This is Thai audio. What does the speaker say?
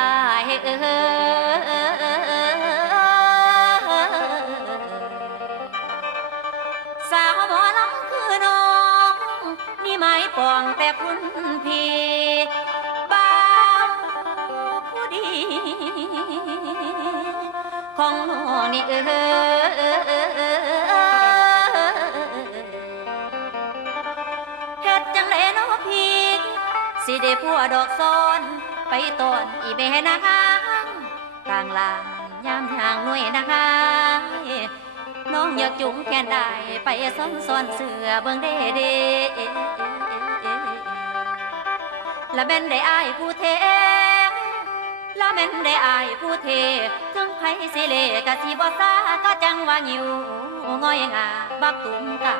อายเออสาวหมอลำคือน้อง นี่ไม้ปองแต่คุณพี่บ้าผู้ดี ของน้องนี่เออเฮ็ดจังเลยนาะพี่สิได้ผัวดอกซ้อน ไปตอนอีเบนางต่างลางยามทางหน่วยนะคะ น้องอยากจุงแกนได้ไปซ้อนซ้อนเสือเบิ่งเด้เด้ละแม่นได้อายผู้เทละแม่นได้อายผู้เทถึงไผสิเลกะสิบ่ซาก็จังว่าหิวง่อยงาบักตุ้มกา